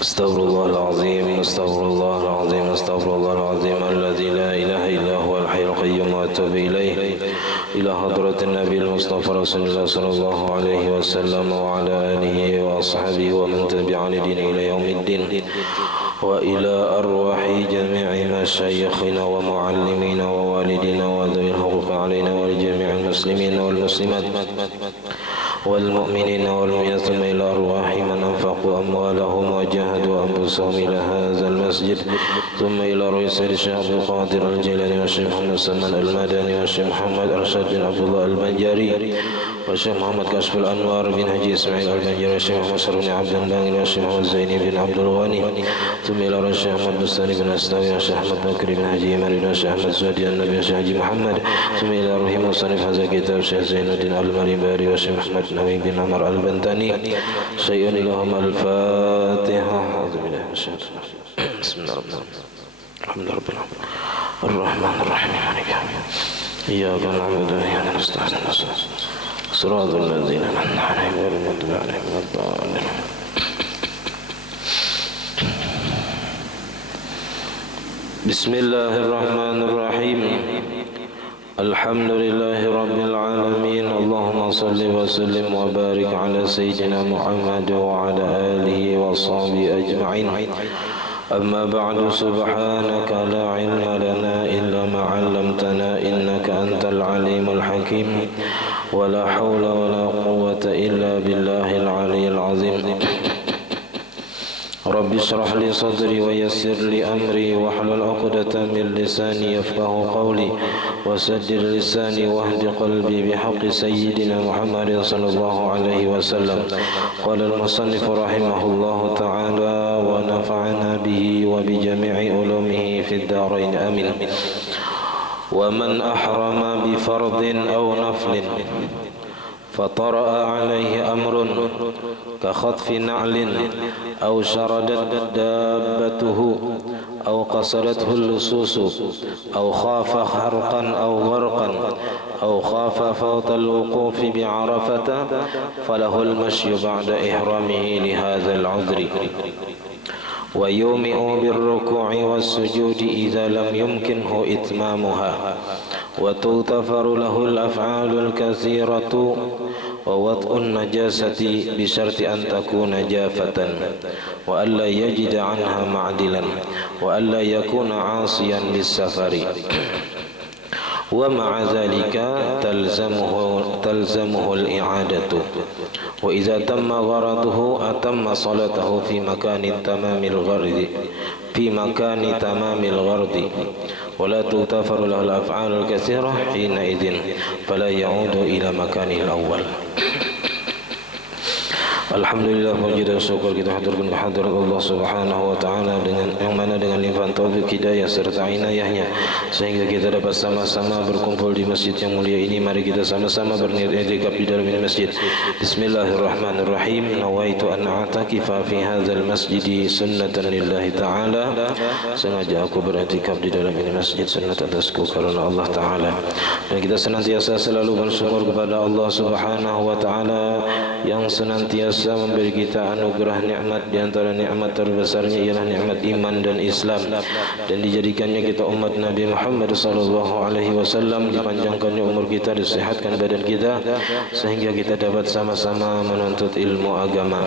Astaghfirullahaladzim, astaghfirullahaladzim, astaghfirullahaladzim alladzi la ilaha illa huwal hayyul qayyum wa atubu ilaih ila hadratin nabiyil mustafa rasulullah sallallahu alaihi wasallam wa ala alihi wa ashabihi wa man tabi'a lidini ila yaumiddin wa ila arwahi jami'i masyayikhina wa muallimina wa walidina wa dhawil huquq alaina wa li jami'il muslimina wal muslimat والمؤمنين والمؤمنات إلى أرواح من أنفقوا أموالهم وجاهدوا أنفسهم إلى هذا المسجد ثم إلى رئيس الشيخ عبد القادر الجيلاني والشيخ محمد سلمان المدني والشيخ محمد أرشد بن عبد الله البنجاري والشيخ محمد كشف الأنوار بن حجي إسماعيل البنجاري والشيخ محمد شرف بن عبد الباقي والشيخ محمد زيني بن عبد الغني ثم إلى رئيس الشيخ محمد بستاني بن أسلاوي والشيخ أحمد بكر بن حجي مريد والشيخ أحمد سعدي النبي والشيخ حجي محمد ثم إلى روح مصنف هذا الكتاب الشيخ زين الدين المريباري والشيخ محمد نبي بن عمر البنتاني شيء لهم الفاتحة. أعوذ بالله من الشيطان الرجيم. بسم الله الرحمن الرحيم. الحمد لله رب العالمين الرحمن الرحيم مالك يوم الدين إياك نعبد وإياك نستعين صراط الذين أنعمت عليهم غير المغضوب عليهم ولا الضالين. بسم الله الرحمن الرحيم. الحمد لله رب العالمين. اللهم صل وسلم وبارك على سيدنا محمد وعلى آله وصحبه أجمعين. أما بعد سبحانك لا علم لنا إلا ما علمتنا إنك أنت العليم الحكيم ولا حول ولا قوة إلا بالله العلي العظيم. رب اشرح لي صدري ويسر لي أمري واحلل عقدة من لساني يفقه قولي وسدد لساني واهد قلبي بحق سيدنا محمد صلى الله عليه وسلم. قال المصنف رحمه الله تعالى ونفعنا به وبجميع علومه في الدارين آمين. ومن أحرم بفرض أو نفل فطرأ عليه أمر كخطف نعل أو شردت دابته أو قصرته اللصوص أو خاف حرقا أو غرقا أو خاف فوت الوقوف بعرفة فله المشي بعد إحرامه لهذا العذر ويومئ بالركوع والسجود إذا لم يمكنه إتمامها وتغتفر له الأفعال الكثيرة ووطء النجاسة بشرط أن تكون جافة وألا يجد عنها معدلا وألا يكون عاصيا للسفر ومع ذلك تلزمه الإعادة وإذا تم غرضه أتم صلاته في مكان تمام الغرض ولا تغتفر له الأفعال الكثيرة حينئذ فلا يعود إلى مكانه الأول. Alhamdulillah, puji dan syukur kita haturkan kehadirat Allah Subhanahu wa taala dengan yang mana dengan limpahan taufik hidayah serta inayahnya sehingga kita dapat sama-sama berkumpul di masjid yang mulia ini. Mari kita sama-sama berniat i'tikaf di dalam ini masjid. Bismillahirrahmanirrahim. Nawaitu an a'takifa fi hadzal masjid sunnatan lillahi taala. Sengaja aku beriktikaf di dalam ini masjid sunnat atasku karena Allah taala. Dan kita senantiasa selalu bersyukur kepada Allah Subhanahu wa taala yang senantiasa memberi kita anugerah nikmat. Di antara nikmat terbesarnya ialah nikmat iman dan Islam, dan dijadikannya kita umat Nabi Muhammad sallallahu alaihi wasallam, dipanjangkannya umur kita, disehatkan badan kita sehingga kita dapat sama-sama menuntut ilmu agama.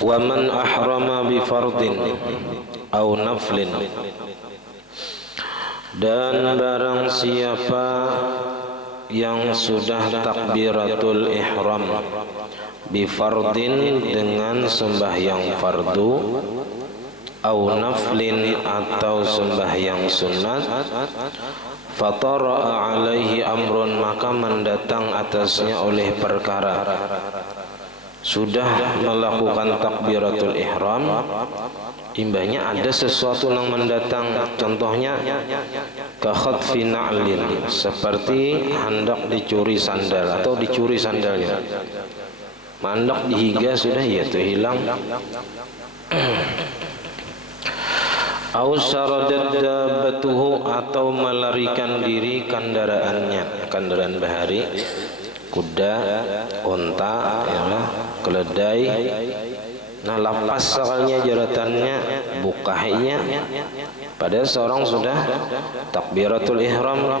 Wa man ahrama bi fardin aw naflin, dan barang siapa yang sudah takbiratul ihram bifardin dengan sembahyang fardu au naflin atau sembahyang sunat fatara'a alaihi amrun, maka mendatang atasnya oleh perkara. Sudah melakukan takbiratul ihram, imbahnya ada sesuatu yang mendatang. Contohnya kakhadfi na'lin, seperti hendak dicuri sandal atau dicuri sandalnya. Mandak dihiga sudah, ya itu hilang. Au syaradat dabbatuhu, atau melarikan diri kendaraannya, kendaraan bahari, kuda, unta, ya, keledai. Nah, lepas soalnya jaratannya, bukahnya, padahal seorang sudah takbiratul ihram.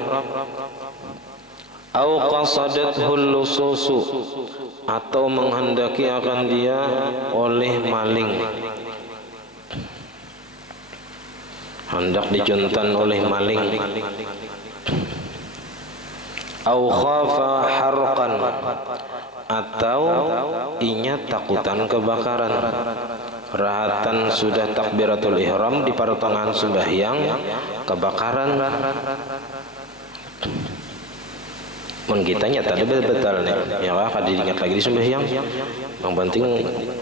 Au qasadathul lususu, atau menghendaki akan dia oleh maling, hendak dijuntan oleh maling. Au khafa harqan, atau inya takutan kebakaran. Rahatan sudah takbiratul ihram di pertengahan sembahyang kebakaran. Mun kita nyata betul nih, ya kan diingat lagi di sembahyang. Yang penting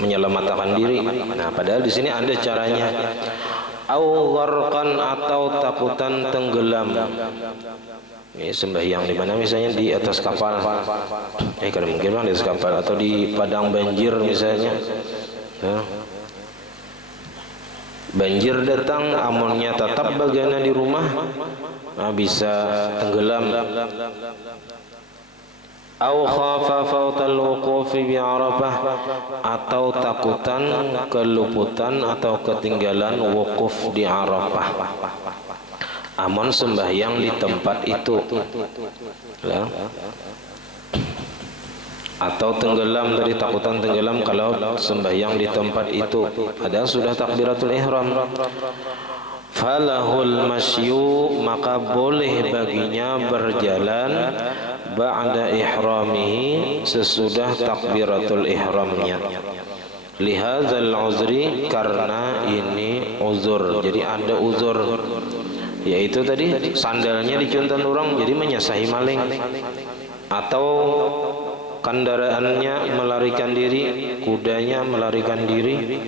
menyelamatkan diri. Nah, padahal di sini ada caranya. Au gharqan, atau takutan tenggelam. Ini sembahyang di mana, misalnya di atas kapal. Kan mungkin di atas kapal, atau di padang banjir misalnya. Nah, banjir datang, amunnya tetap bagiannya di rumah, nah, bisa tenggelam. Au khafa fautal wuqufi bi Arafah, atau takutan keluputan atau ketinggalan wukuf di Arafah. Amun sembahyang di tempat itu, ya. Atau tenggelam, dari takutan tenggelam kalau sembahyang di tempat itu, padahal sudah takbiratul ihram. Falahul masyu, maka boleh baginya berjalan ba'da ihramihi, sesudah takbiratul ihramnya. Lihadzal uzri, karena ini uzur, jadi ada uzur, yaitu tadi sandalnya dicuntan orang jadi menyasahi maling, atau kendaraannya melarikan diri, kudanya melarikan diri.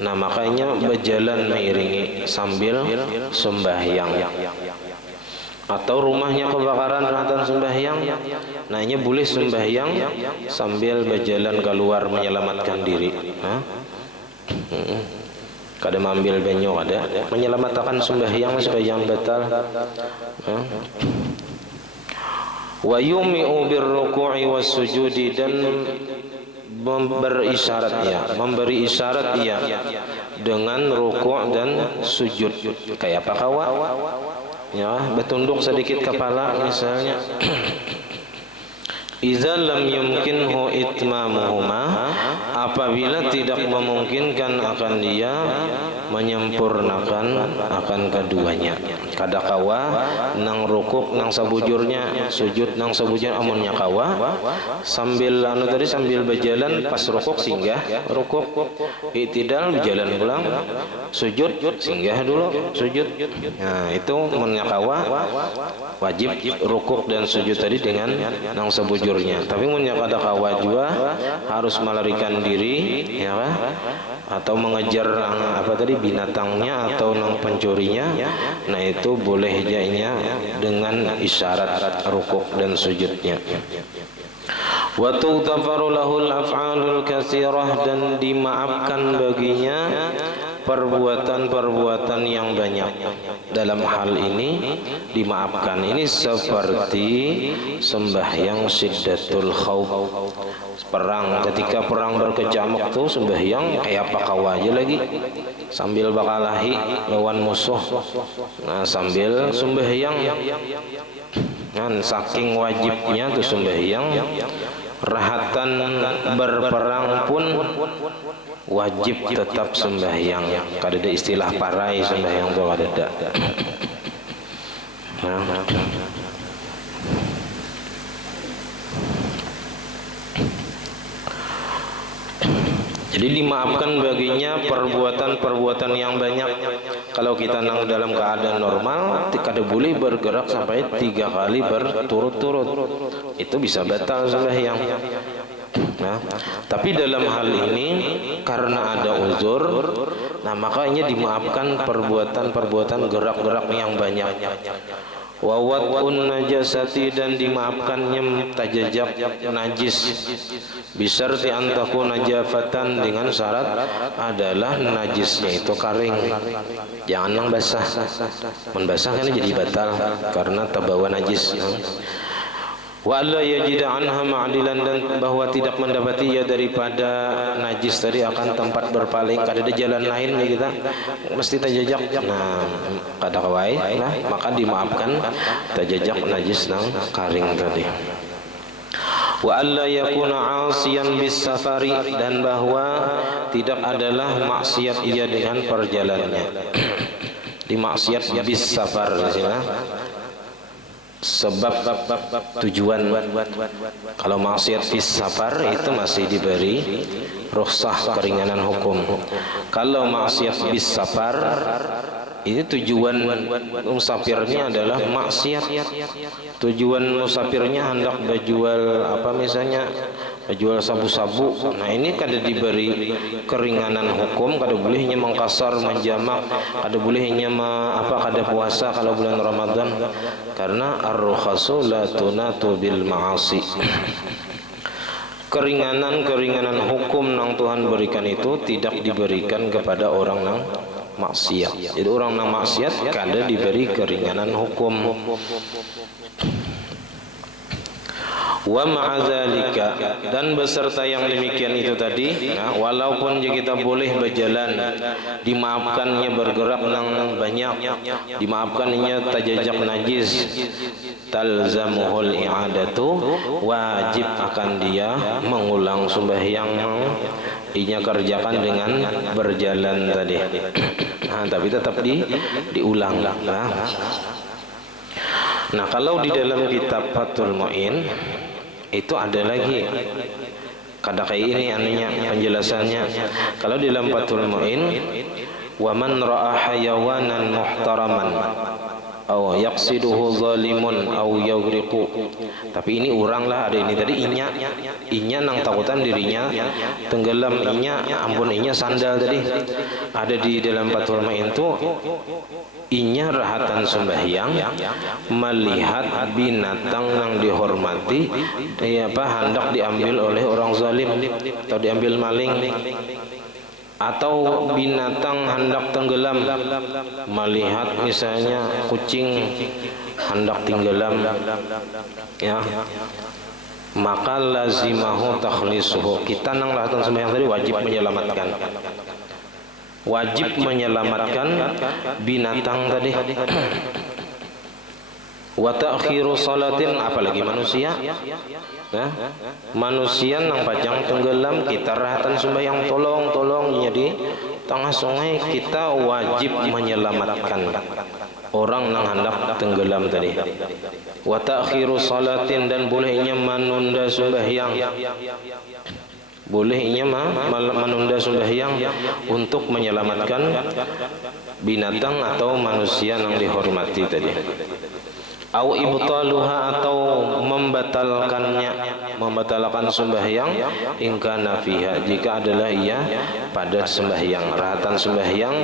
Nah, makanya berjalan mengiringi sambil sembahyang. Atau rumahnya kebakaran rahatan sembahyang, nah ini boleh sembahyang sambil berjalan keluar menyelamatkan diri. Kadang ambil banyu, ada menyelamatkan sembahyang supaya jangan batal. Wa yumi'u birruku'i was sujudi, dan memberi isyarat ya dengan ruku' dan sujud. Kayak apa kawa? Ya, bertunduk sedikit kepala misalnya. Iza lam yumkinhu itmamuhuma, apabila tidak memungkinkan akan dia menyempurnakan akan keduanya. Kadakawa nang rukuk nang sabujurnya, sujud nang sabujurnya, amunnya kawa sambil sambil berjalan, pas rukuk singgah rukuk, i'tidal berjalan pulang, sujud singgah dulu sujud. Nah, itu amunnya kawa wajib rukuk dan sujud tadi dengan nang sabujurnya. Tapi amunnya kadakawa juga harus melarikan diri, ya kan? Atau mengejar binatangnya atau nang pencurinya. Nah, itu boleh jadinya dengan isyarat rukuk dan sujudnya. Wa tughfaru lahul af'alul katsirah, dan dimaafkan baginya perbuatan-perbuatan yang banyak. Dalam hal ini dimaafkan, ini seperti sembahyang syiddatul khauf, perang. Ketika perang berkecamuk tuh sembahyang kayak apa kau aja lagi, sambil bakalahi lawan musuh. Nah, sambil sembahyang, kan saking wajibnya tuh sembahyang. Rahatan berperang pun wajib tetap sembahyang. Kada ada istilah parai sembahyang tuh kada ada. Nah, jadi dimaafkan baginya perbuatan-perbuatan yang banyak. Kalau kita dalam keadaan normal, kada boleh bergerak sampai 3 kali berturut-turut. Itu bisa batal sembahyang. Nah, tapi dalam hal ini karena ada uzur, nah makanya dimaafkan perbuatan-perbuatan gerak-gerak yang banyak. Wawatun najasati, dan dimaafkannya tajajab najis. Bisyarti antakuna jafatan, dengan syarat adalah najisnya itu kering, jangan yang basah. Membasah kan jadi batal karena terbawa najis. Wa alla yajida anha ma'dilan, dan bahwa tidak mendapati ya daripada najis tadi akan tempat berpaling. Kada ada jalan lain ya kita mesti tajajak. Nah, kada kawai nah, maka dimaafkan tajajak najis nang kering tadi. Wa alla yakuna 'asiyan bis safari, dan bahwa tidak adalah maksiat ia dengan perjalanannya. Di maksiat bis safar di sini sebab tujuan. Kalau maksiat bis safar itu masih diberi rukhsah keringanan hukum. Kalau maksiat bis safar ini tujuan musafirnya adalah maksiat. Tujuan musafirnya hendak berjual apa misalnya, berjual sabu-sabu. Nah ini kada diberi keringanan hukum, kada bolehnya mengkasar, menjamak, kada bolehnya kada puasa kalau bulan Ramadan, karena ar-rukhasu la tunatu bil ma'asi. Keringanan hukum yang Tuhan berikan itu tidak diberikan kepada orang yang maksiat. Jadi orang yang maksiat kada diberi keringanan hukum. Wa ma'adzalika, dan beserta yang demikian itu tadi, nah, walaupun kita boleh berjalan, dimaafkannya bergerak nang banyak, dimaafkannya tajajak najis, talzamuhul i'adatu, wajib akan dia mengulang sembahyang inya kerjakan dengan berjalan tadi. Nah, tapi tetap diulang. Nah, kalau di dalam kitab Fathul Mu'in itu ada lagi kada kayak ini anunya penjelasannya. Kalau di dalam Fathul Mu'in, wa man ra'a hayawanan muhtaraman aw yaqsiduhu zalimun aw yaghriqu. Tapi ini urang lah, ada ini tadi inya nang takutan dirinya tenggelam, inya sandal tadi. Ada di dalam Fathul Mu'in itu inya rahatan sembahyang melihat binatang yang dihormati hendak diambil oleh orang zalim atau diambil maling, atau binatang hendak tenggelam, melihat misalnya kucing hendak tenggelam, ya, maka lazimahu takhlisuhu. Kita nang rahatan sembahyang tadi wajib menyelamatkan binatang tadi. Wa ta'khiru salatin, apalagi manusia. Nah, manusia nang pajang tenggelam, kita rahatan sembahyang tolong jadi tengah sungai, kita wajib menyelamatkan orang nang hendak tenggelam tadi. Wa ta'khiru salatin, dan bolehnya menunda sembahyang. Bolehnya menunda sembahyang untuk menyelamatkan binatang atau manusia yang dihormati tadi. Au ibtaluha, atau membatalkan sembahyang, ingkana fiha, jika adalah ia pada sembahyang, rahatan sembahyang,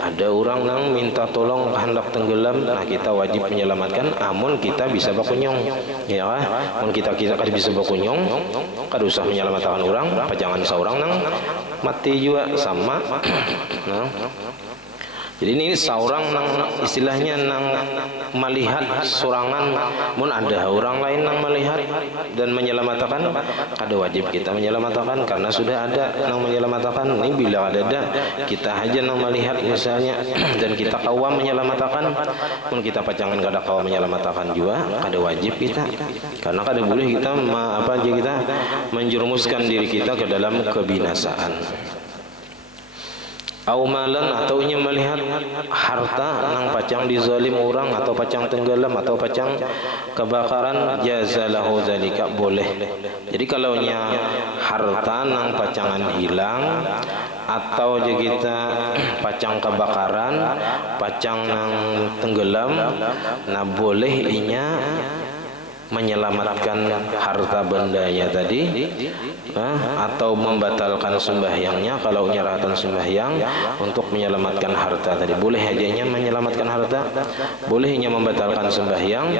ada orang yang minta tolong hendak tenggelam, nah kita wajib menyelamatkan. Amun kita bisa bakunyong, ya amun kita bisa bakunyong, kada usah menyelamatkan orang, jangan seorang nang mati juga sama. Nah, jadi ini seorang nang istilahnya nang melihat sorangan, mun ada orang lain nang melihat dan menyelamatkan, kada wajib kita menyelamatkan karena sudah ada nang menyelamatkan. Ini bila ada kita aja nang melihat misalnya dan kita kawam menyelamatkan, pun kita pacangan kada kawam menyelamatkan juga, kada wajib kita, karena kada boleh kita kita menjerumuskan diri kita ke dalam kebinasaan. Aumalan, atau nya melihat harta nang pacang dizalim orang, atau pacang tenggelam, atau pacang kebakaran, jazalahu zalika, boleh. Jadi kalau nya harta nang pacangan hilang, atau kita pacang kebakaran, pacang nang tenggelam, nah boleh inya menyelamatkan harta bendanya tadi, atau membatalkan sembahyangnya kalau nyaratan sembahyang untuk menyelamatkan harta tadi. Boleh hajanya menyelamatkan harta, bolehnya membatalkan sembahyang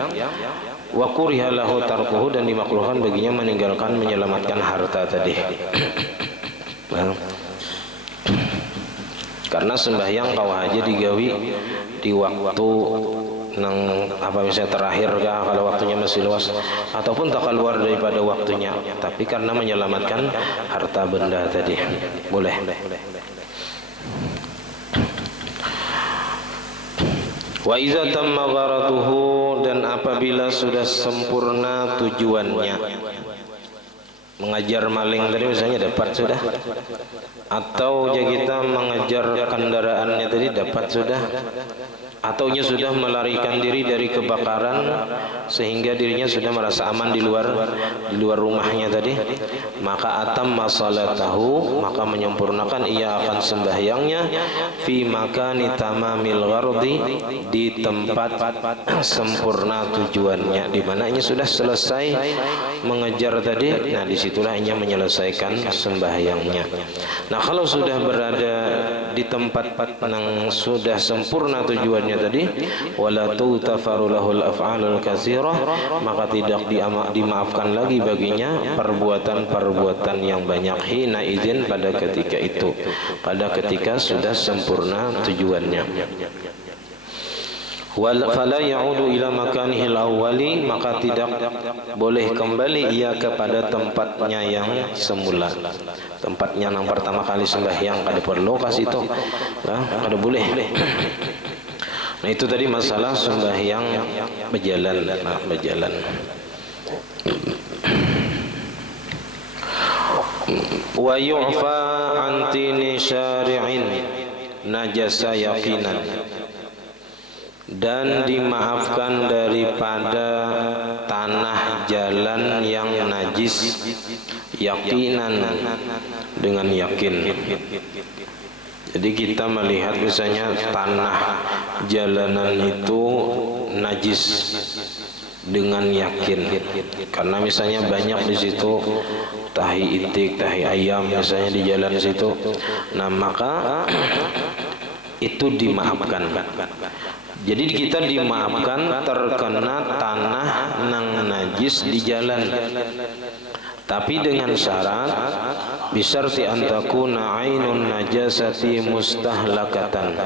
wa kuriha lahu tarkuhu, dan dimakruhkan baginya meninggalkan menyelamatkan harta tadi. Karena sembahyang kau aja digawi di waktu nang apa misalnya terakhir kah, kalau waktunya masih luas, ataupun tak keluar daripada waktunya, tapi karena menyelamatkan harta benda tadi boleh. Wa iza tamma gharatuhu, dan apabila sudah sempurna tujuannya, mengajar maling tadi misalnya dapat sudah, atau kita mengejar kendaraannya tadi dapat sudah, atau sudah melarikan diri dari kebakaran sehingga dirinya sudah merasa aman di luar rumahnya tadi, maka atamma salatahu, maka menyempurnakan ia akan sembahyangnya fi makani tamamil ghardi, di tempat sempurna tujuannya, di mana ini sudah selesai mengejar tadi. Nah, disitulah ia menyelesaikan sembahyangnya. Nah, kalau sudah berada di tempat yang sudah sempurna tujuannya tadi, wala tughfaru lahul af'alul katsirah, maka tidak dimaafkan lagi baginya perbuatan-perbuatan yang banyak, hina izin, pada ketika itu, pada ketika sudah sempurna tujuannya. Fala ya'udu ila makanihil awwali, maka tidak boleh kembali ia kepada tempatnya yang semula, tempatnya yang pertama kali sembahyang, kada perlu kasih itu, kada boleh. Nah, itu tadi masalah sembahyang berjalan, berjalan. Wa yu'fa antini syari'in najasa yaqinan, dan dimaafkan daripada tanah jalan yang najis yakinan, dengan yakin. Jadi kita melihat misalnya tanah jalanan itu najis dengan yakin, karena misalnya banyak di situ tahi itik, tahi ayam misalnya di jalan situ. Nah, maka itu dimaafkan. Jadi kita dimaafkan terkena tanah nang najis di jalan, tapi dengan syarat bisyarti antakuna ainun najasati mustahlakatan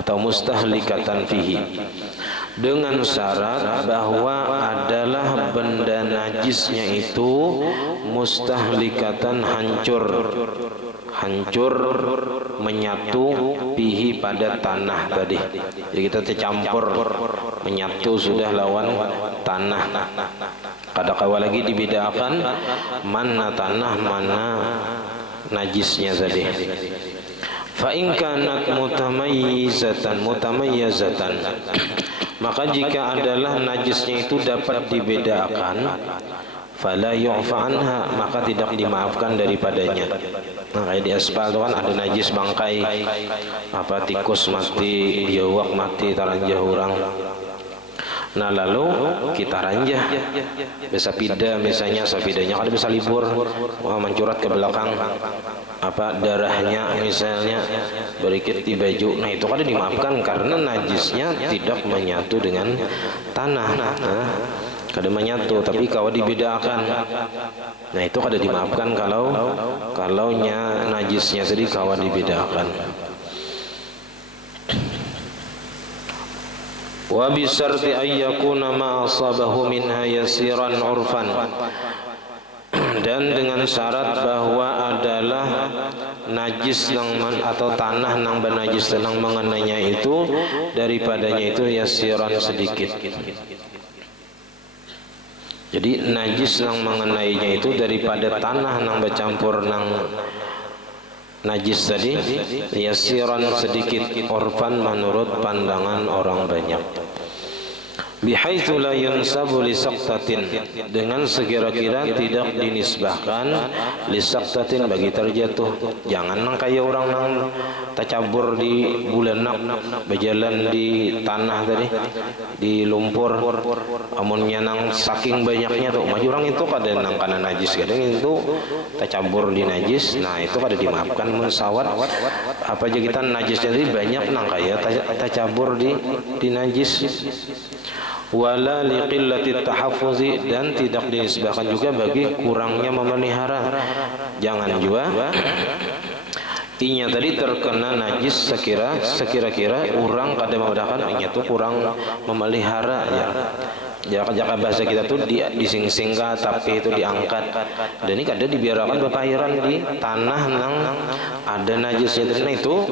atau mustahlikatan fihi, dengan syarat bahwa adalah benda najisnya itu mustahlikatan, hancur menyatu pihi pada tanah tadi. Jadi kita tercampur, menyatu sudah lawan tanah. Kada kawa lagi dibedakan mana tanah mana najisnya tadi. Fa in kanat mutamayyizatan, maka jika adalah najisnya itu dapat dibedakan, fala yu'fa anha, maka tidak dimaafkan daripadanya. Nah, kayak di aspal itu kan ada najis bangkai, apa tikus mati, biawak mati, taranjah orang. Nah, lalu kita ranjah, besapida misalnya, sapidanya kada bisa libur, mencurat ke belakang, apa darahnya misalnya berikit di baju. Nah, itu kada dimaafkan karena najisnya tidak menyatu dengan tanah. Nah, kada menyatu, tapi kalau dibedakan, nah itu kada dimaafkan kalau najisnya tadi kalau dibedakan. Wa bisarti ayyakuna ma asabahu minha yasiran urfan, dan dengan syarat bahwa adalah najis atau tanah nang benajis nang mengenainya itu daripadanya itu yasiran, sedikit. Jadi najis nang mengenainya itu daripada tanah nang bercampur nang najis tadi yasiran, sedikit, urfan, menurut pandangan orang banyak. Bihaitsu la yunsabu li saqtatin, dengan sekira-kira tidak dinisbahkan li saqtatin, bagi terjatuh. Jangan nang kaya orang nang tacabur di bulanak, berjalan di tanah tadi, di lumpur, amunnya nang saking banyaknya tuh maju orang itu kada nang kana najis, kadang itu tacabur di najis. Nah, itu kada dimaafkan mensawat apa aja kita najis, jadi banyak nang kaya tacabur di najis. wala liqillati tahaffuzi, dan tidak dinisbahkan juga bagi kurangnya memelihara. Jangan juga inya tadi terkena najis sekira-kira orang kada memudahkan inya tuh kurang memelihara ya. Jaka bahasa kita tuh dising-singka tapi itu diangkat, dan ini kada dibiarkan bepairan di tanah nang ada najisnya, dan itu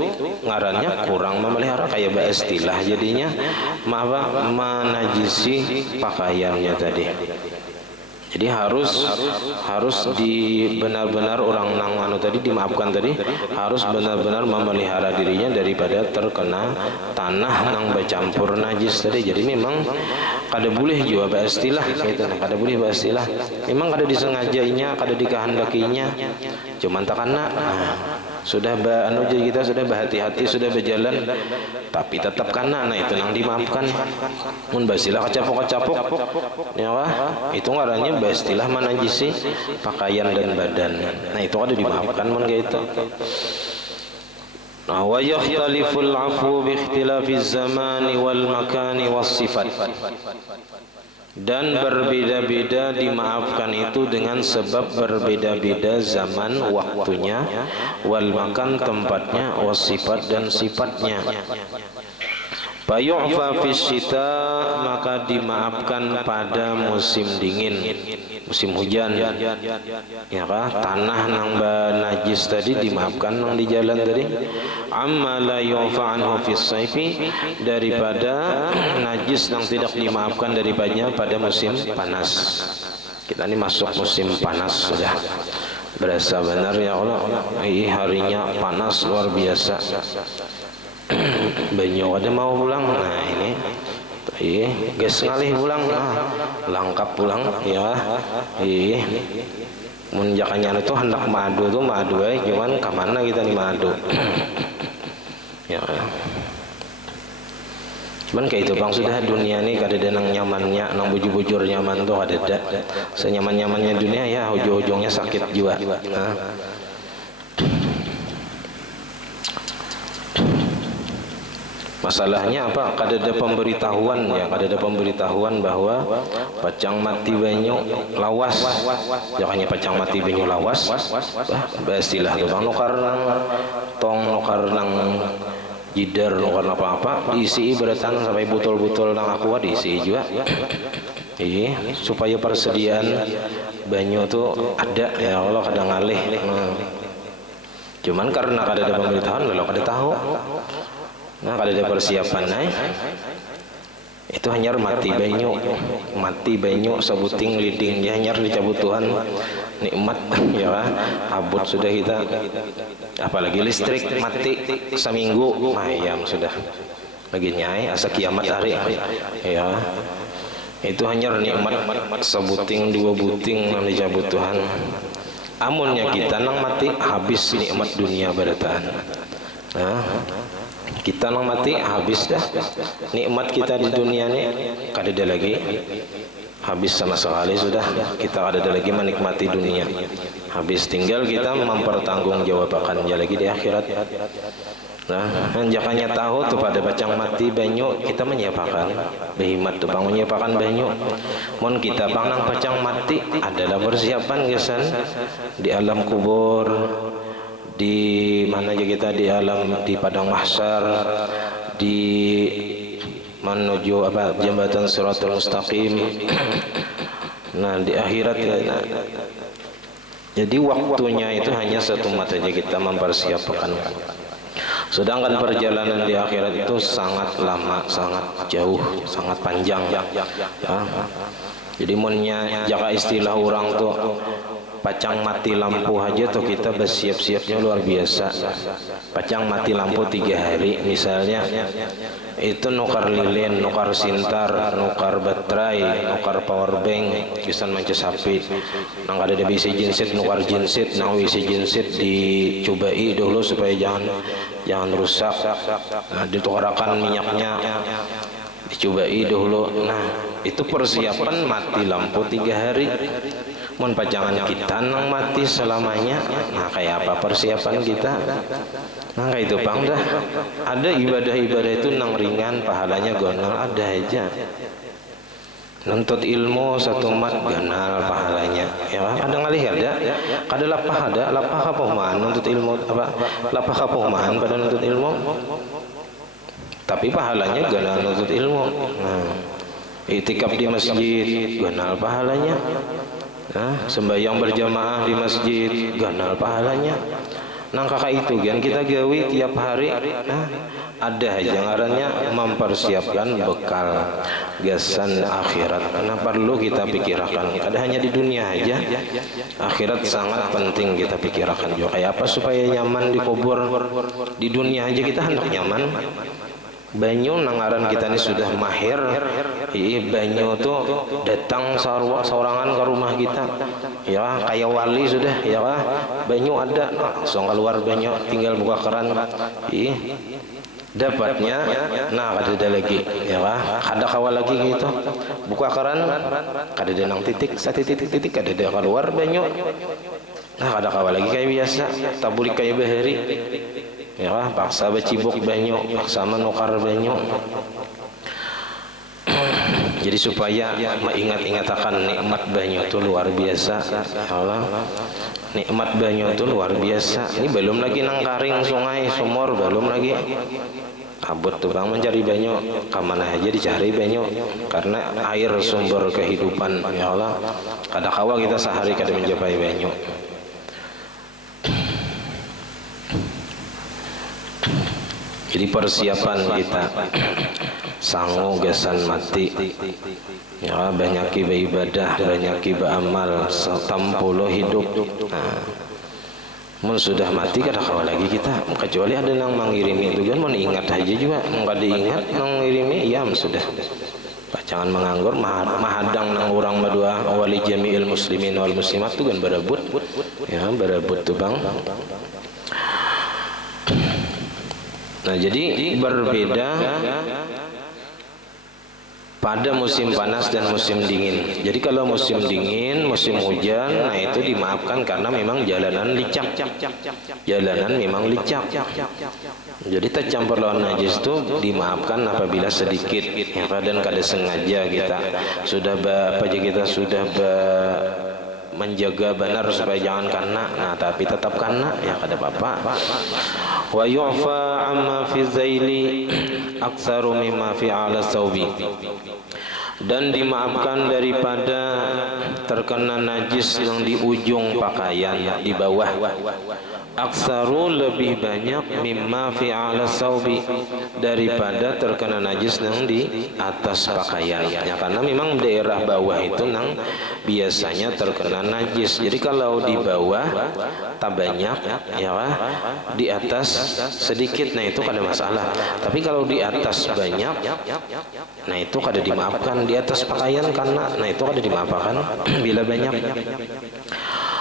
ngarannya kurang memelihara, kayak istilah jadinya menajisi pakaiannya tadi. Jadi harus di benar-benar orang nang anu tadi dimaafkan tadi, harus benar-benar memelihara dirinya daripada terkena tanah nang bercampur najis tadi. Jadi memang kada boleh juga beristilah gitu, kada boleh beristilah. Memang kada disengajainya, kada dikehendakinya. Cuman tak kena. Sudah anu jadi kita sudah berhati-hati, sudah berjalan tapi tetap kena, nah itu nang dimaafkan. Mun basilah kecapok-kecapok ya wah, itu ngarannya basilah menajisi pakaian dan badan. Nah itu ada dimaafkan mun gitu. Nah, wa yakhtaliful 'afwu bi ikhtilafiz zamani wal makani was sifat. Dan berbeda-beda dimaafkan itu dengan sebab berbeda-beda zaman waktunya, wal makan tempatnya, was sifat dan sifatnya. Fayu'fa fis syita, maka dimaafkan pada musim dingin, musim hujan ya kah, tanah nang najis tadi dimaafkan nang di jalan tadi. Amma la yu'fa anhu fis saifi, daripada najis nang tidak dimaafkan daripadanya pada musim panas. Kita ini masuk musim panas sudah, berasa benar ya Allah, ini harinya panas luar biasa. Banyu ada mau pulang, nah ini gas ngalih pulang, langkap pulang ya. Munjakannya itu hendak madu tuh madu cuman kemana kita nih madu ya. Cuman kayak itu bang, sudah dunia ini kada ada nang nyamannya, nang bujur-bujur nyaman tuh kada ada. Senyaman-nyamannya dunia ya ujung-ujungnya sakit jiwa. Masalahnya apa? Kada ada pemberitahuan ya, kada ada pemberitahuan bahwa pacang mati banyu lawas. Jangannya pacang mati banyu lawas. Istilah tu bang, nukar nang tong, nukar nang jidar, nukar apa-apa diisi beratan sampai botol-botol nang aqua diisi juga. Supaya persediaan banyu tu ada ya Allah, kada ngalih. Cuman karena kada ada pemberitahuan, lalu kada tahu. Nah kalau ada persiapan itu hanya mati banyu sebuting liding dia hanya dicabut Tuhan nikmat ya abut sudah kita, apalagi listrik mati seminggu ayam sudah lagi nyai asa kiamat hari ya. Itu hanya nikmat sebuting dua buting yang dicabut Tuhan. Amunnya kita nang mati habis nikmat dunia berataan. Nah kita nang mati habis dah nikmat kita di dunia ini, kada ada lagi, habis sama sekali sudah. Kita kada ada lagi menikmati dunia, habis. Tinggal kita mempertanggungjawabkannya lagi di akhirat. Nah, jangannya tahu tuh pada bacang mati banyu kita menyiapkan behimat tuh bang, menyiapkan banyu. Mon kita bang nang bacang mati adalah persiapan gesan di alam kubur, di mana aja kita di alam, di padang mahsyar, di menuju apa jembatan Shiratal Mustaqim. Nah di akhirat ya, jadi waktunya itu hanya satu mata aja kita mempersiapkan. Sedangkan perjalanan di akhirat itu sangat lama, sangat jauh, sangat panjang. Jadi munnya jaka istilah orang tuh pacang mati lampu aja tuh kita bersiap-siapnya luar biasa. Pacang mati lampu 3 hari misalnya, itu nukar lilin, nukar sintar, nukar baterai, nukar power bank, kisan mencesapit. Nang ada bisi jinsit, nukar jinsit, nang bisi jinsit dicobai dulu supaya jangan rusak. Nah, ditukarakan minyaknya, dicobai dulu. Nah, itu persiapan mati lampu 3 hari. Mun pajangan kita nang mati selamanya, nah kayak apa persiapan kita? Nah kayak itu bang dah. Ada ibadah-ibadah itu nang ringan, pahalanya gonal ada aja. nuntut ilmu satu mat ganal pahalanya ya ada ngalihat ya kada lapah kapohmaan nuntut ilmu apa lapah kapohmaan pada nuntut ilmu tapi pahalanya ganal nuntut ilmu. Nah, itikaf di masjid ganal pahalanya. Nah, sembahyang berjamaah di masjid ganal pahalanya. Nang kakak itu kan kita gawi tiap hari. Nah, ada aja ngarannya mempersiapkan bekal gasan akhirat. Karena perlu kita pikirkan. Kada hanya di dunia aja. Akhirat sangat penting kita pikirkan juga. Kayak apa supaya nyaman dikubur di dunia aja kita hendak nyaman. Banyu nangaran kita ini sudah mahir. Banyu tuh datang seorangan ke rumah kita. Ya kayak wali sudah ya banyu ada langsung keluar banyu tinggal buka keran. Dapatnya nah kada lagi ya kada kawal lagi gitu buka keran kada ada nang titik satu titik kada ada keluar banyu nah kada kawal lagi kayak biasa tabulik kayak bahari ya paksa bacibuk banyu paksa menukar banyu. Jadi supaya mengingat-ingatkan nikmat banyu itu luar biasa. Allah, nikmat banyu itu luar biasa. Ini belum lagi nang karing sungai sumur belum lagi. Abot tuh bang mencari banyu kemana aja dicari banyu karena air sumber kehidupan ya Allah. Kada kawa kita sehari kada mencapai banyu. Jadi persiapan kita sangu gasan mati ya banyak ibadah banyak amal tampulo hidup. Nah, mun sudah mati kada kawa lagi kita kecuali ada yang mengirimi itu kan mun ingat aja juga enggak diingat mengirimi ya sudah jangan menganggur mahadang nang orang madua wali jami'il muslimin wal muslimat itu kan berebut ya berebut tuh bang. Nah jadi berbeda pada musim panas dan musim dingin. Jadi kalau musim dingin, musim hujan, nah itu dimaafkan karena memang jalanan licak. Jalanan memang licak. Jadi tercampur lawan najis itu dimaafkan apabila sedikit. Ya, dan kada sengaja kita sudah kita sudah menjaga benar supaya jangan kena. Nah tapi tetap kena ya kada apa-apa. Wa yu'fa amma fi zaili aktsaru mimma fi 'ala saubi. Dan dimaafkan daripada terkena najis yang di ujung pakaian di bawah. Aksaru lebih banyak mimma fi 'ala saubi daripada terkena najis yang di atas pakaian ya, karena memang daerah bawah itu nang biasanya terkena najis. Jadi kalau di bawah tak banyak ya di atas sedikit, nah itu kada masalah. Tapi kalau di atas banyak, nah itu kada dimaafkan. Di atas pakaian karena nah itu kada dimaafkan bila banyak.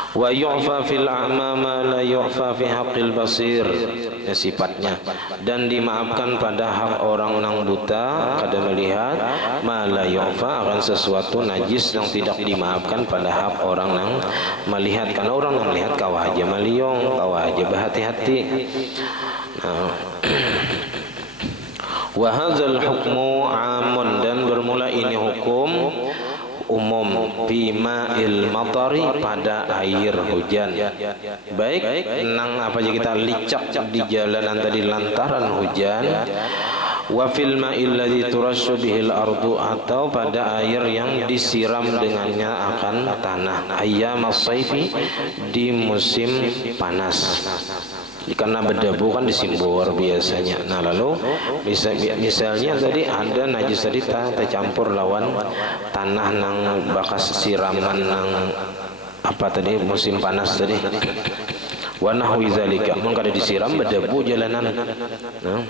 Wa yu'fa fil a'ma ma la yu'fa fi haqqil basir ya sifatnya, dan dimaafkan pada hak orang nang buta kada melihat, ma la yu'fa akan sesuatu najis yang tidak dimaafkan pada hak orang nang melihat, karena orang nang melihat kawah aja maliong, kawah aja berhati-hati. Nah, wa hadzal hukmu 'amun, dan bermula ini hukum umum bima il matari pada air hujan, baik nang apa aja kita licak di jalanan tadi lantaran hujan, wa fil ma'il ladzi turashu bihil ardu, atau pada air yang disiram dengannya akan tanah, ayyamas saifi di musim panas. Karena berdebu kan disimbur biasanya. Nah lalu misalnya tadi ada najis tadi tercampur lawan tanah nang bakas siraman nang apa tadi musim panas tadi. Wa nahwi zalika, mun kada disiram berdebu jalanan. Nah.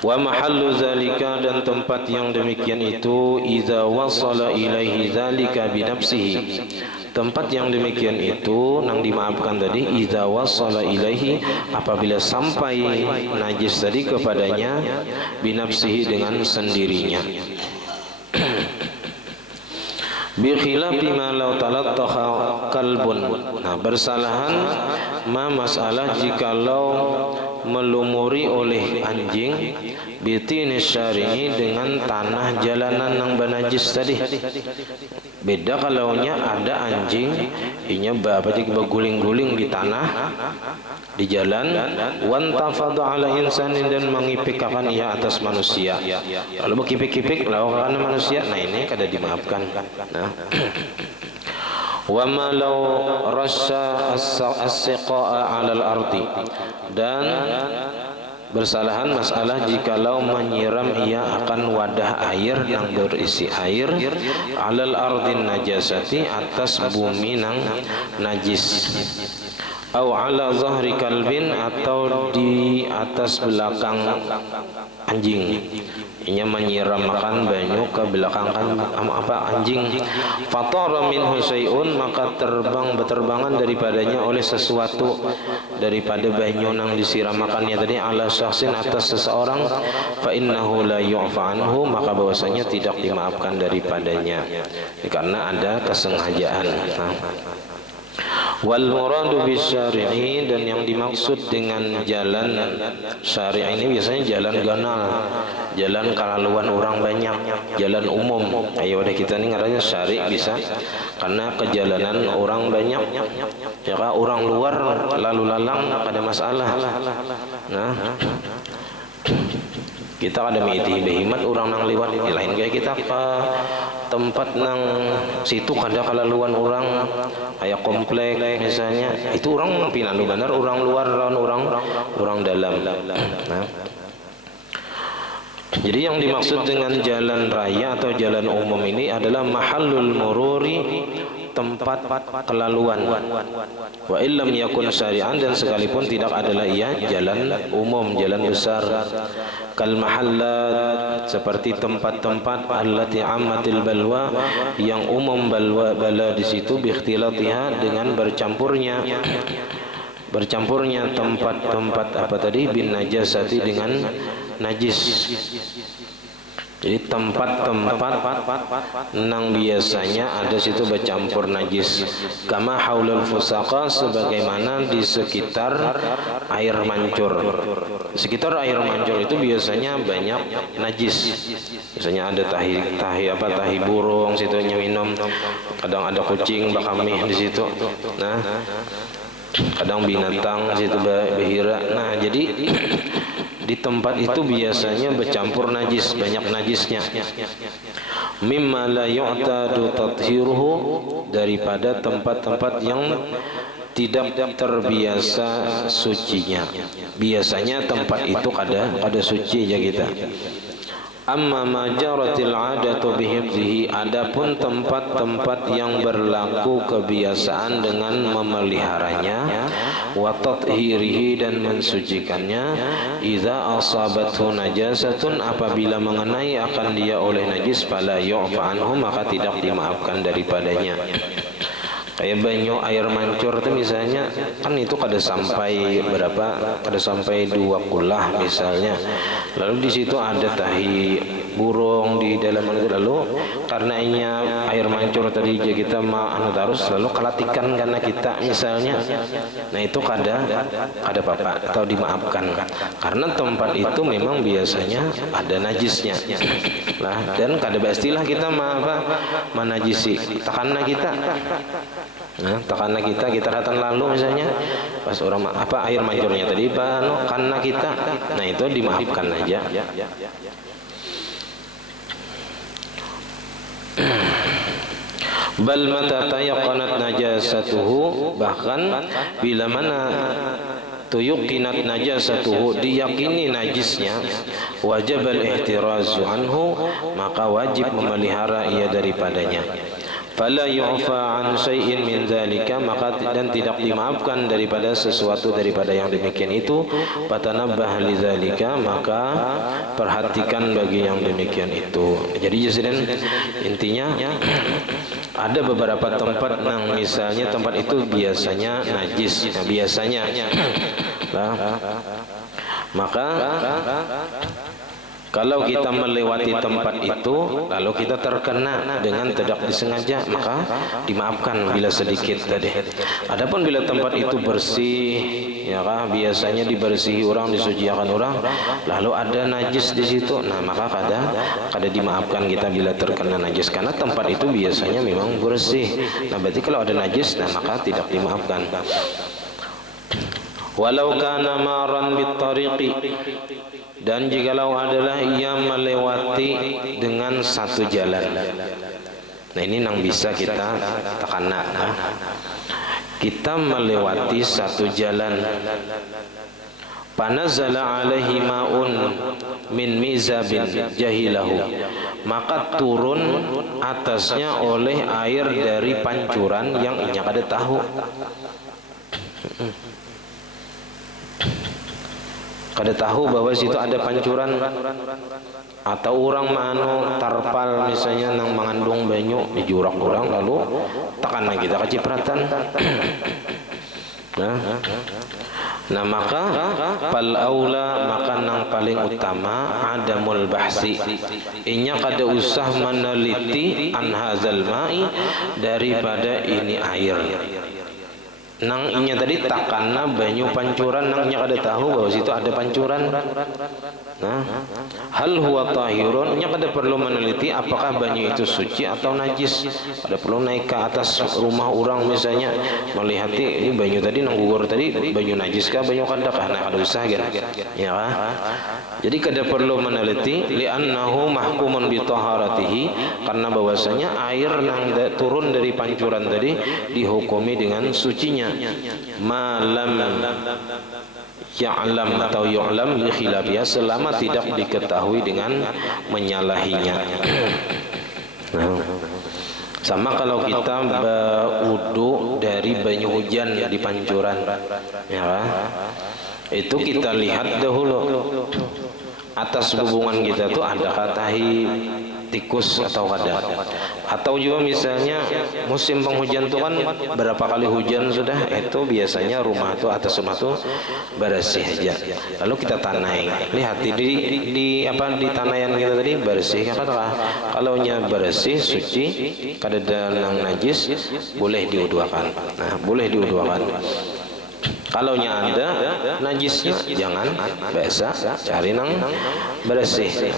Wa mahallu zalika, dan tempat yang demikian itu idza wasala ilaihi zalika bi nafsihi. Tempat yang demikian itu nang dimaafkan tadi idza wasala ilaihi, apabila sampai najis tadi kepadanya binafsihi dengan sendirinya. bi khilafi ma law talattaha kalbun. Nah, bersalahan masalah jikalau melumuri oleh anjing bitini syari'i dengan tanah jalanan yang banajis tadi. Beda kalaunya ada anjing inya berguling-guling di tanah di jalan, wantafadu ala insanin, dan mengipikakan ia atas manusia. Kalau berkipik-kipik lawan manusia, nah ini kada dimaafkan. Nah, wa ma law rasya as-siqa'a 'alal ardi, dan bersalahan masalah jikalau menyiram ia akan wadah air yang berisi air 'alal ardin najasati, atas bumi nang najis, au 'ala zahri kalbin, atau di atas belakang anjing. Inya menyiramkan banyu ke belakang anjing. Fatara minhu syai'un, maka berterbangan daripadanya oleh sesuatu daripada banyu nang disiramakannya tadi, ala syakhsin, atas seseorang, fa innahu la yu'fa anhu, maka bahwasanya tidak dimaafkan daripadanya karena ada kesengajaan. Wal muradu bisyari'i, dan yang dimaksud dengan jalan syari' ini biasanya jalan ganal, jalan kalaluan orang banyak, jalan umum. Ayo ada kita ini ngaranya syari' bisa karena kejalanan orang banyak. Ya kan, orang luar lalu lalang ada masalah. Nah, kita ada miti behimat orang nang lewat lain kayak kita ke tempat nang situ kada kalaluan orang kayak komplek misalnya, itu orang pinanu benar orang luar lawan orang dalam. Nah, jadi yang dimaksud dengan jalan raya atau jalan umum ini adalah mahallul mururi, tempat kelaluan. Wa illam yakun syari'an, dan sekalipun tidak adalah ia jalan umum, jalan besar. Kal mahallat, seperti tempat-tempat allati ammatil balwa, yang umum bala di situ, biikhtilatiha, dengan bercampurnya tempat-tempat apa tadi, bin najasati, dengan najis. Jadi tempat-tempat nang biasanya ada situ bercampur najis, kama haulul fusaqa, sebagaimana di sekitar air mancur. Di sekitar air mancur itu biasanya banyak najis. Biasanya ada tahi burung situ minum, kadang ada kucing bakamih di situ. Nah, kadang binatang situ behira. Nah, jadi di tempat itu biasanya bercampur najis, banyak najisnya. Mimma la yu'tadu tathiruhu, daripada tempat-tempat yang tidak terbiasa sucinya. Biasanya tempat itu kada suci aja kita. Amma ma jaratil 'adatu bihifdzihi, adapun tempat-tempat yang berlaku kebiasaan dengan memeliharanya, wa tathhirihi, dan mensucikannya, idza asabathu najasatun, apabila mengenai akan dia oleh najis, fala yu'fa anhu, maka tidak dimaafkan daripadanya. Kayak banyu air mancur itu misalnya, kan itu kada sampai berapa, kada sampai 2 kulah misalnya. Lalu di situ ada tahi burung di dalam itu, lalu karena ini air mancur tadi kita terus lalu kelatikan karena kita misalnya. Nah, itu kada apa-apa atau dimaafkan karena tempat itu memang biasanya ada najisnya. Lah, dan kada pastilah kita menajisi takanna kita. Nah, takana kita datang lalu misalnya pas orang air mancurnya tadi karena kita, nah itu dimaafkan aja. Bal mata tayaqqanat najasatuhu, bahkan bila mana tuyuqinat najasatuhu, diyakini najisnya, wajib al-ihtirazu anhu, maka wajib memelihara ia daripadanya. Fala yu'fa an syai'in min dzalika, maka dan tidak dimaafkan daripada sesuatu daripada yang demikian itu. Fatanabbah li dzalika, maka perhatikan bagi yang demikian itu. Jadi jadikan intinya ada beberapa tempat yang misalnya tempat itu biasanya najis, nah, biasanya maka Kalau kita melewati tempat itu lalu kita terkena dengan tidak disengaja, maka dimaafkan bila sedikit tadi. Adapun bila tempat itu bersih, ya kan, biasanya dibersihi orang, disucikan orang, lalu ada najis di situ, nah maka kada dimaafkan kita bila terkena najis, karena tempat itu biasanya memang bersih. Nah berarti kalau ada najis, nah maka tidak dimaafkan. Walau kana maran bitariqi, dan jikalau adalah ia melewati dengan satu jalan. Nah ini yang bisa kita tekana. Kita melewati satu jalan. Panazala alaihi ma'un min mizabin jahilahu, maka turun atasnya oleh air dari pancuran yang inya kada tahu. Kada tahu bahwa situ ada pancuran, atau orang mano tarpal misalnya nang mengandung banyu di jurak orang, lalu tekan kita kecipratan. Nah maka pal aula, maka nang paling utama adamul bahsi, inya kada usah meneliti an hazal ma'i, daripada ini air. Nang inya tadi takana banyu pancuran, nang inya kada tahu bahwa situ ada pancuran. Nah, hal huwa tahirun, inya kada perlu meneliti apakah banyu itu suci atau najis. Kada perlu naik ke atas rumah orang misalnya melihat ini banyu tadi nang gugur tadi banyu najis kah, banyu kada kah, nah kada usah kan. Ya kah? Jadi kada perlu meneliti, li'annahu mahkumun bi taharatihi, karena bahwasanya air nang turun dari pancuran tadi dihukumi dengan sucinya. Malam ya'lam atau yu'lam li khilafiyah, selama tidak diketahui dengan menyalahinya. Sama kalau kita berwudu dari banyu hujan di pancuran, ya kan? Itu kita lihat dahulu atas hubungan kita tuh ada katahi tikus atau kada, atau juga misalnya musim penghujan itu kan berapa kali hujan sudah, itu biasanya rumah tuh atas rumah tuh bersih aja, lalu kita tanai, lihat di apa di tanayan kita tadi bersih, kalau nya bersih suci kada ada nang najis, boleh diuduakan. Nah boleh diuduakan. Kalau nya ada najisnya jangan, biasa cari nang bersih.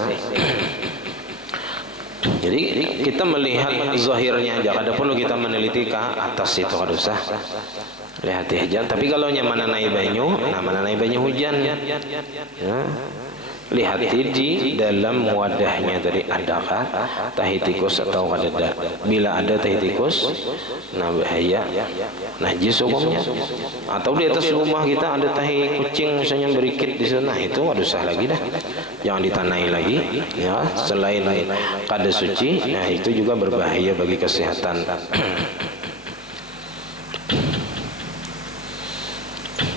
Jadi kita melihat zahirnya aja, kada perlu kita meneliti ke atas itu, kada usah. Lihat aja. Tapi kalau nya menanai banyu, nah menanai banyu hujan, ya. Lihat di dalam wadahnya tadi adakah tahi tikus atau kada. Bila ada tahi tikus, nah bahaya, najis hukumnya. Atau di atas rumah kita ada tahi kucing misalnya berikit di sana, itu kada usah lagi dah. Jangan ditanai lagi, ya. Selain kada suci, nah itu juga berbahaya bagi kesehatan.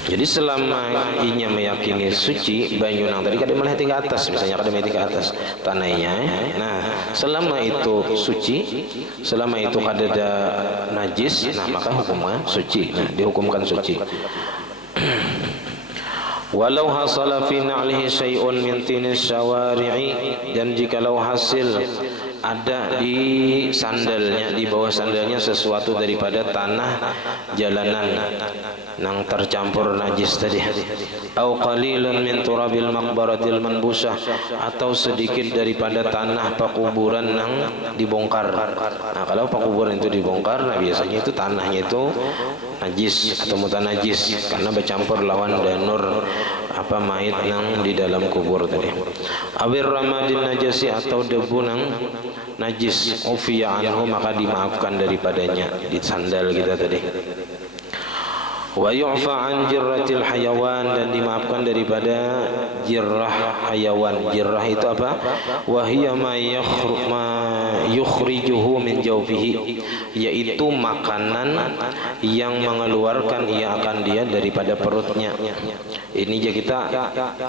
Jadi selama inya meyakini suci, banyu nang tadi kada melihat ke atas, misalnya kada melihat ke atas tanahnya. Nah, selama itu suci, selama itu kada ada najis, nah maka hukumnya suci. Nah, dihukumkan suci. Walau hasala fi na'lihi syai'un min tinis syawari'i, dan jikalau hasil ada di sandalnya, di bawah sandalnya sesuatu daripada tanah jalanan nang tercampur najis tadi, au qalilun min turabil maqbaratil manbusah, atau sedikit daripada tanah pakuburan nang dibongkar. Nah kalau pakuburan itu dibongkar, nah biasanya itu tanahnya itu najis atau mutanajis karena bercampur lawan danur apa mayit nang di dalam kubur tadi. Awir ramadin najasi, atau debu nang najis, ufiya anhu, maka dimaafkan daripadanya di sandal kita tadi. Wa yu'fa an jirratil hayawan, dan dimaafkan daripada jirrah hayawan. Jirrah itu apa? Wa hiya ma yukhrijuhu min jawfihi, yaitu makanan yang mengeluarkan ia akan dia daripada perutnya. Ini aja kita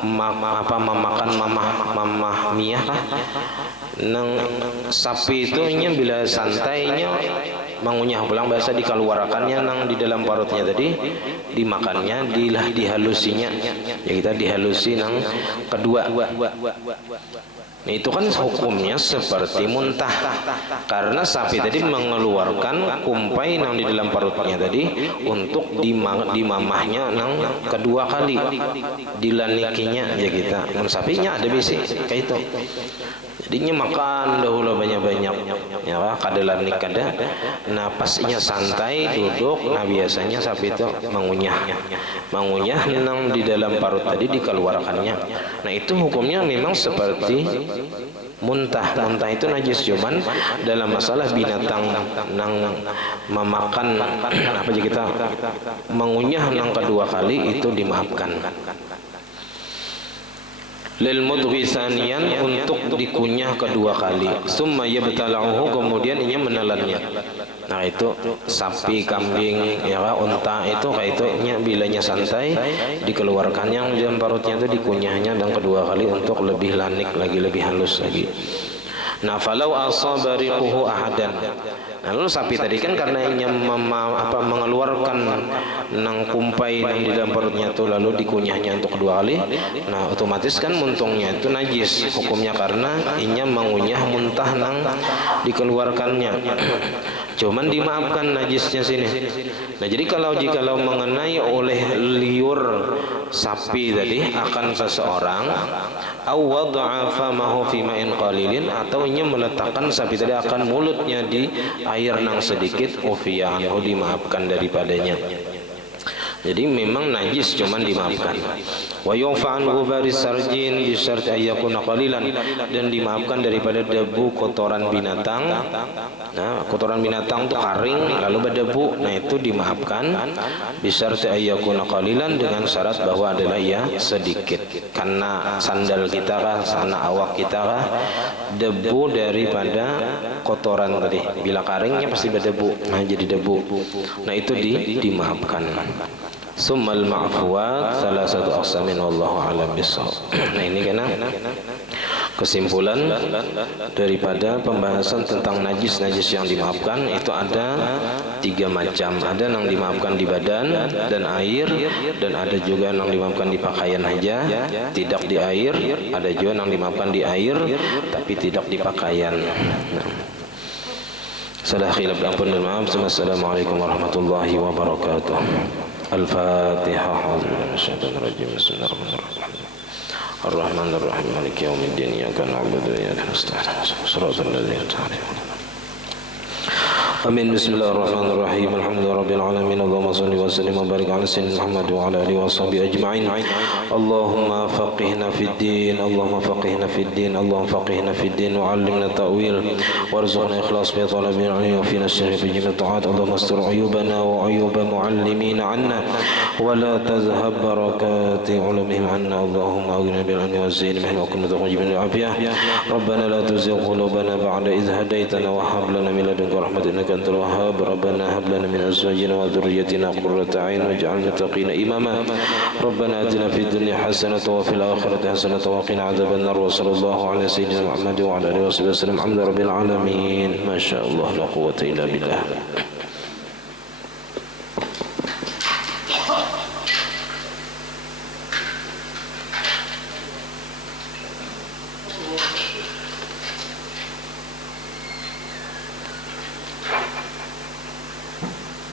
memakan mamah miyah nang sapi itu nya bila santainya mengunyah pulang biasa dikeluarkannya nang di dalam parutnya tadi, dimakannya, dihalusinya. Ya kita dihalusi nang kedua. Nah, itu kan hukumnya seperti muntah karena sapi tadi mengeluarkan kumpai nang di dalam parutnya tadi untuk dimamahnya nang kedua kali, dilanikinya ya kita. Mun sapinya ada bisi kayak itu. Jadinya makan dahulu banyak-banyak ya kada lanik kada. Nah pasnya santai duduk, nah biasanya sapi itu mengunyah nang di dalam parut tadi dikeluarkannya. Nah itu hukumnya memang seperti muntah itu najis, cuman dalam masalah binatang nang memakan apa aja kita mengunyah nang kedua kali itu dimaafkan. Lil mudghi saniyan, untuk dikunyah kedua kali, summa yabtala'uhu, kemudian ia menelannya. Nah itu sapi, kambing, ya unta itu kayak itu bilanya santai dikeluarkan yang dalam parutnya itu dikunyahnya dan kedua kali untuk lebih lanik lagi, lebih halus lagi. Nah falau asaba riquhu ahadan. Nah, lalu sapi tadi kan karena ia mengeluarkan nang kumpai nang di dalam perutnya itu lalu dikunyahnya untuk kedua kali. Nah otomatis kan muntungnya itu najis hukumnya karena ia mengunyah muntah nang dikeluarkannya. Cuman dimaafkan najisnya sini. Nah jadi jikalau mengenai oleh liur sapi tadi akan seseorang, aw wada'a famahu fi ma'in qalilin, atau ia meletakkan sapi tadi akan mulutnya di air nang sedikit, ufiya anhu, dimaafkan daripadanya. Jadi memang najis cuman dimaafkan. Wa yufa'an ghubaris sarjin bi syart ayyakuna qalilan, dan dimaafkan daripada debu kotoran binatang. Nah, kotoran binatang itu kering lalu berdebu. Nah, itu dimaafkan bi syart ayyakuna qalilan, dengan syarat bahwa adalah ya sedikit. Karena sandal kita kah, sana awak kita kah debu daripada kotoran tadi. Bila keringnya pasti berdebu. Nah, jadi debu. Nah, itu dimaafkan. Summal ma'fuwat salasatu aqsamin wallahu a'lam bissawab. Nah ini karena kesimpulan daripada pembahasan tentang najis-najis yang dimaafkan itu ada 3 macam. Ada yang dimaafkan di badan dan air, dan ada juga yang dimaafkan di pakaian aja tidak di air, ada juga yang dimaafkan di air tapi tidak di pakaian. Salah khilaf dan pun maaf. Assalamualaikum warahmatullahi wabarakatuh. Al-Fatihah. Bismillahirrahmanirrahim. Ar-Rahmanir-Rahim. Maliki yaumiddin. Iyyaka na'budu wa iyyaka nasta'in. Shiratal ladzina an'amta 'alaihim. Amin. Bismillahirrahmanirrahim. Alhamdulillahirabbil alamin. Allahumma shalli wa sallim wa barik ala sayyidina Muhammad wa ala alihi wa sahbihi ajma'in. Allahumma faqihna fid din. Allahumma faqihna fid din. Allahumma faqihna fid din wa 'allimna ta'wil warzuqna ikhlas fi talabil ilmi wa fina syarri fi jami'i ta'at. Allahumma astur 'uyubana wa 'uyuba mu'allimina 'anna wa la tazhab barakati 'ulumihim 'anna. Allahumma aghnina bil 'ilmi wa zidna wa kunna tuqjiban bil 'afiyah. Rabbana la tuzigh qulubana ba'da idh hadaytana wa hab lana min ladunka rahmatan innaka antal wahhab. Rabbana hab lana min azwajina wa dhurriyyatina qurrata a'yun waj'alna muttaqina imama. Rabbana atina fid dunya hasanatan wa fil akhirati hasanatan wa qina adzaban nar. Wa sallallahu ala sayyidina Muhammad wa ala alihi wasallam. Alhamdulillahirabbil alamin. Masyaallah la quwwata illa billah.